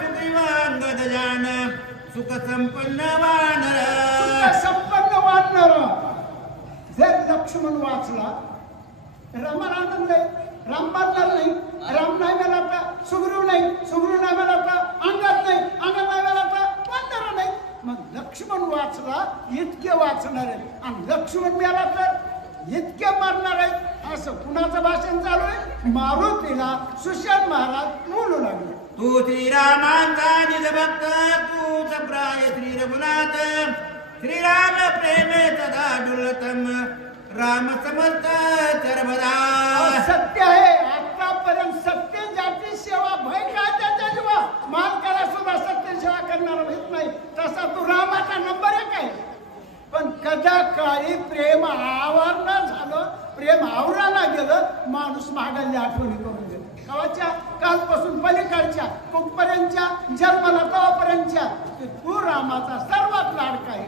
सुग्रीवांगद जान सुख संपन्न वानर जर लक्ष्मण वाचला रामाला आनंद आहे, राम मारणार नाही, राम नाही मेला का, सुग्रीव नाही, सुग्रीव नाही मेला का, अंगात नाही, अंगात नाही मेला का, वानर नाही. मग लक्ष्मण वाचला इतके वाचणार आहे आणि लक्ष्मण मेला तर इतके मारणार आहे. असं कुणाचं भाषण चालू आहे? मारुतीला सुशांत महाराज बोलू लागले. तू श्रीरामांचा निज भक्त तूच प्राय श्री रघुनाथ श्रीराम प्रेमे सदा डुलतम राम समर्थ सर्वदा. सत्य आहे आतापर्यंत सत्य ज्याची सेवा भय काय त्याच्या जीवा मालकाला सुद्धा सत्य सेवा करणारा माहित नाही तसा तू रामाचा नंबर 1 आहे. पण कदा काळी प्रेम आवरण झालं, प्रेम आवराला गेलं, माणूस मागायला आठवणी करून गेला. गावाच्या कालपासून पलीकडच्या कुठपर्यंतच्या जन्माला तवापर्यंतच्या तू रामाचा सर्वात लाडका आहे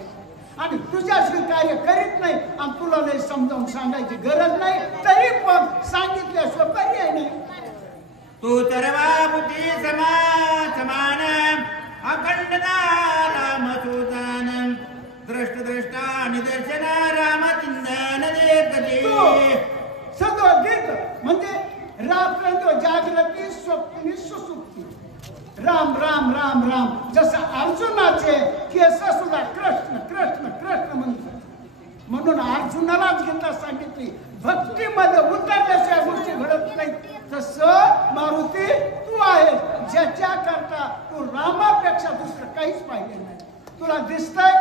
आणि तुझ्याशी कार्य करीत नाही आणि तुला नाही समजावून सांगायची गरज नाही, तरी पण सांगितल्याशिवाय पर्याय नाही. तू सर्वाभूती समान अखंडता रामसुतान द्रष्टा निदर्शन रामचिंतन देखते. सदोदित म्हणजे रात्र जागृती स्वप्नी सुसुप्ती. राम राम राम राम जसं अर्जुनाचे केस सुद्धा कृष्ण कृष्ण कृष्ण म्हणून अर्जुनालाच गीता सांगितली भक्तीमध्ये उतरल्याशिवाय गोष्टी घडत नाही. तसं मारुती तू आहे ज्याच्या करता तू रामापेक्षा दुसरं काहीच पाहिजे नाही. तुला दिसतंय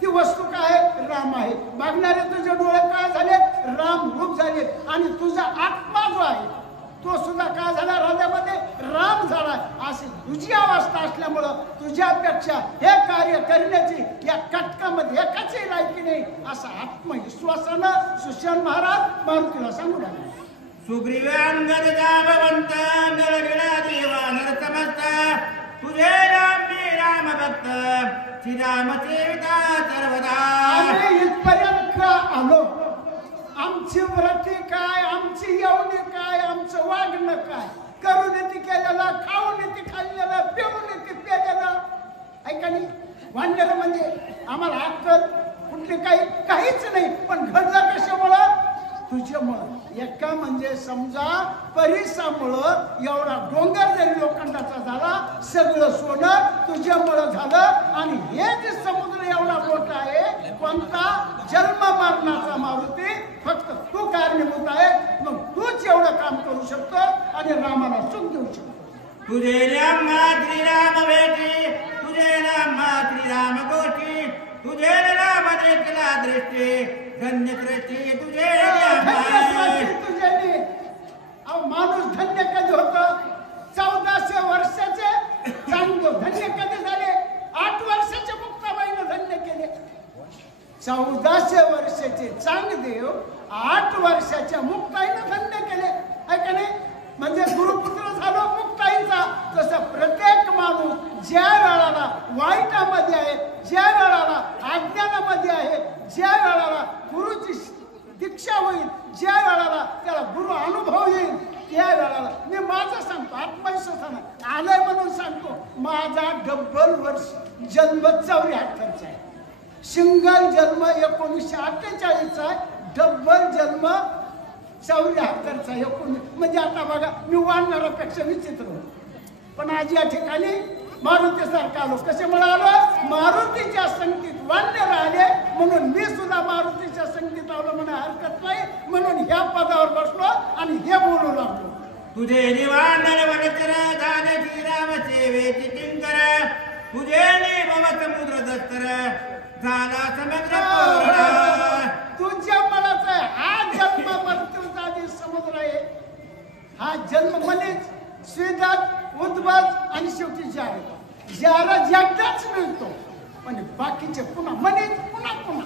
ती वस्तू काय? राम आहे. बघणारे तुझे डोळे काय झाले? राम रूप झाले आणि तुझा आत्मा जो आहे तो सुद्धा काय झाला? हृदयामध्ये राम झाला. अशी तुझी अवस्था असल्यामुळं तुझ्यापेक्षा हे कार्य करण्याची या कटकामध्ये एकाची लायकी नाही असा आत्मविश्वासानं सुशांत महाराज मारुतीला सांगू लागले. सुग्रीवांगद जाबवंत नरविला देवा नरसमस्त तुझे राम मी राम भक्त श्रीराम सेविता सर्वदा. आम्ही इथपर्यंत आलो. आमची व्रती काय, आमची येवणी काय, आमचं वागणं काय, करून येते केलेलं, खाऊन येते खाल्लेलं, पिऊन येते पेलेलं ऐका नाही. वाढलेलं म्हणजे आम्हाला अक्कल कुठली काहीच नाही. पण घडलं कशामुळं? तुझ्यामुळं. एका म्हणजे समजा परिसामुळं एवढा डोंगर जरी लोखंडाचा झाला, सगळं सोनं तुझ्यामुळं झालं. आणि हे जे समुद्र एवढा मोठा आहे, कोणता जन्म मरणाचा मारुती फक्त तू कारणीभूत आहे. मग तूच एवढं काम करू शकतो आणि रामाला सुख देऊ शकतो. तुझे राम श्रीराम भेटी तुझे राम श्रीराम गोष्टी तुझे राम देखला दृष्टी धन्य दृष्टी तुझे तुझे. माणूस धन्य कधी होत? 1400 वर्षाचे चांगदेव धन्य कधी झाले? 8 वर्षाच्या मुक्ताबाईनं धन्य केले. 1400 वर्षाचे चांगदेव 8 वर्षाच्या मुक्ताईनं धन्य केले आहे का नाही? म्हणजे गुरुपुत्र झालो मुक्ताईचा. तसं प्रत्येक माणूस ज्या वेळाला वाईटामध्ये आहे, ज्या वेळाला अज्ञानामध्ये आहे, ज्या वेळाला गुरुची दीक्षा होईल, ज्या वेळाला त्याला गुरु अनुभव येईल, त्या वेळाला मी माझं सांगतो आत्मविश्वासानं आलंय म्हणून सांगतो. माझा डबल वर्ष जन्म 74चा आहे. सिंगल जन्म 1948चा आहे. डबल जन्म 74चा आहे. म्हणजे आता बघा मी वाढणाऱ्यापेक्षा विचित्र होतो. पण आज या ठिकाणी मारुतीसारखा आलो. कशामुळे आलो? मारुतीच्या संगतीत वाढण्याला आले म्हणून मी सुद्धा मारुतीच्या संगतीत आलो म्हणा हरकत नाही. म्हणून ह्या पदावर बसलो आणि हे बोलू लागलो. तुझे निवांदन वनचर दाने श्रीराम सेवेची किंकर तुझे मम समुद्र दत्तर झाला समग्र. तुझ्या मनाचा आहे हा जन्म मृत्यूचा जे समुद्र आहे. हा जन्म मनेच स्वेदात उद्भव आणि शेवटी ज्याला जगदाच मिळतो. म्हणजे बाकीचे पुन्हा मनेच पुन्हा पुन्हा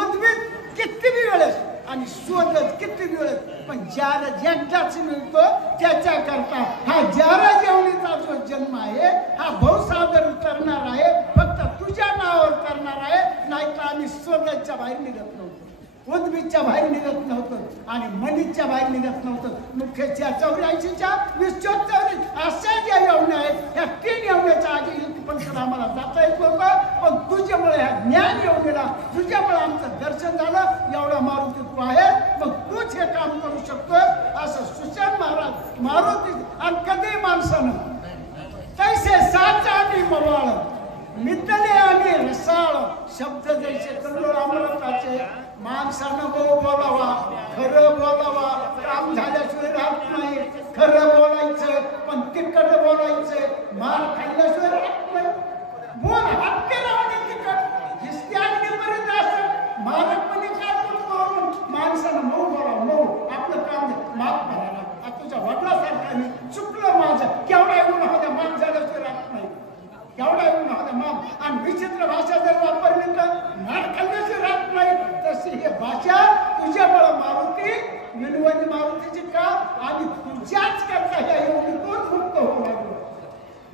उद्भिद किती वेळेस आणि शोधत किती वेळेस. पण ज्याला जगदाच मिळतो त्याच्याकरता हा ज्याला जेवणीचा जो जन्म आहे हा भवसागर करणार आहे. फक्त तुझ्या नावावर करणार आहे. नाही तर आम्ही शोधाच्या बाहेर निघत नव्हतो. उद्भिदच्या बाहेर निघत नव्हतं आणि मनीच्या बाहेर निघत नव्हतं. मुख्यच्या 84च्या 20-24 अशा ज्या येवण्या आहेत, ह्या 3 येवण्याच्या आधी पण आम्हाला जाता येत नव्हतं. पण तुझ्यामुळे ह्या ज्ञान येवणीला, तुझ्यामुळे आमचं दर्शन झालं. एवढा मारुती तू आहे, मग तूच हे काम करू शकतोय असं सुशांत महाराज मारुती. आणि कधी माणसानं तैसे साचा आणि मवाळ मितले आणि रसाळ शब्द जैसे कल्लोळ अमृताचे. माणसानं बोलावा, खरं बोलावा, काम झाल्याशिवाय राहत नाही. खरं बोलायचं पण तिखट बोलायचं, मार खाल्ल्याशिवाय राहत नाही. बोल हक्के राहणे तिखट दिसत्यापर्यंत असं मारकपणे काय करून माणसानं मऊ बोलावं, मऊ आपलं काम माफ करायला. तुझ्या वडिलासारखा चुकलं माझं, केवढा येऊन होत्या माफ झाल्याशिवाय राहत नाही. केवढा येऊन होत्या माफ. आणि विचित्र भाषा जर वापरली तर मार खाल्ल्याशिवाय राहत नाही. तशी ही भाषा तुझ्यामुळे मारुती, विनवणी मारुतीची का आणि तुझ्याच करता ह्या योगीतून मुक्त होऊ लागलो.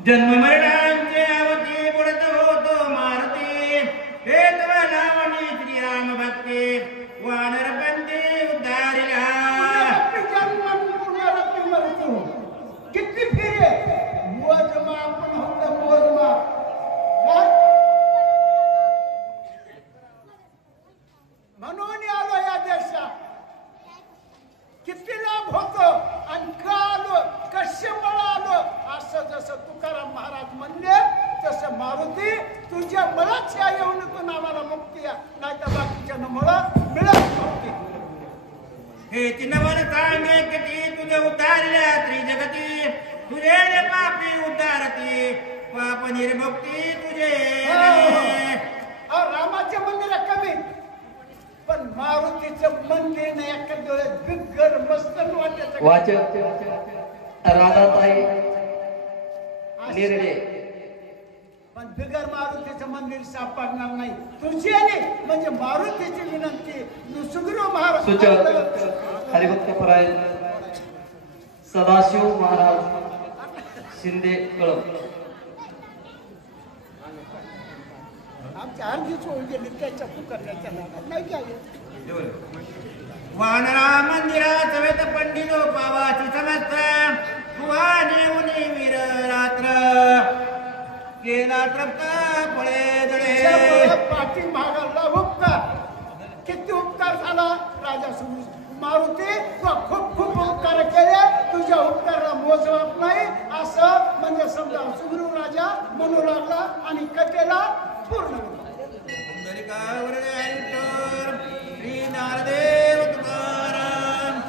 जन्म मरणांचे अवधी बुडत होतो मारुती, हे तवा नावनी श्रीराम भक्ती वानरपंथी उद्धारिला. किती फिरे मोजमा आपण होता मोजमा. म्हणून आलो या देशात. किती लाभ होतो आणि का आलो, कशामुळे आलो. असं जसं तुकाराम महाराज म्हणले तसं मारुती तुझ्या मुळाच या येऊन आम्हाला मुक्ती आहे, नाही तर बाकीच्या मुळे मिळत मुक्ती. हे चिन्हवर सांगे किती तुझे उद्धारल्या त्रिजगती, तुझे रे पापी उद्धारती पाप निर्मुक्ती तुझे. रामाचे मंदिर कमी पण मारुतीचं मंदिर नाही. एका डोळ्यात बिगर मस्त वाचक राधाताई निर्णय. पण बिगर मारुतीचं मंदिर सापडणार नाही. तुझी म्हणजे मारुतीची विनंती. सुग्रीव महाराज सूचक हरिभक्त पराय सदाशिव महाराज शिंदे कळम. आमच्या अर्धीच होऊन गेली त्याच्या पुकारण्याच्या नादात नाही काय. वानरा मंदिरात वेद पंडितो पावाची समस्त, तुहाने उनी वीर रात्र केला तृप्त पळे जळे. पाठी मागाला उपकार, किती उपकार झाला राजा मारुती. तू खूप खूप उपकार केले, तुझ्या उपकाराला मोजमाप नाही. असं म्हणजे समजा सुग्रीव राजा म्हणू लागला आणि कथेला पूर्ण श्री नारदेव तुकाराम.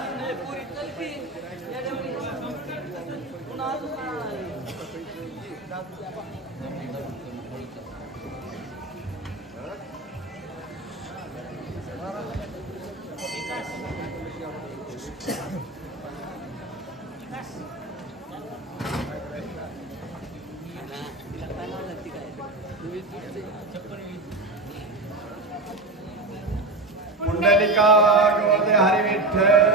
पुंडलिका गोदे हरी विठ्ठल.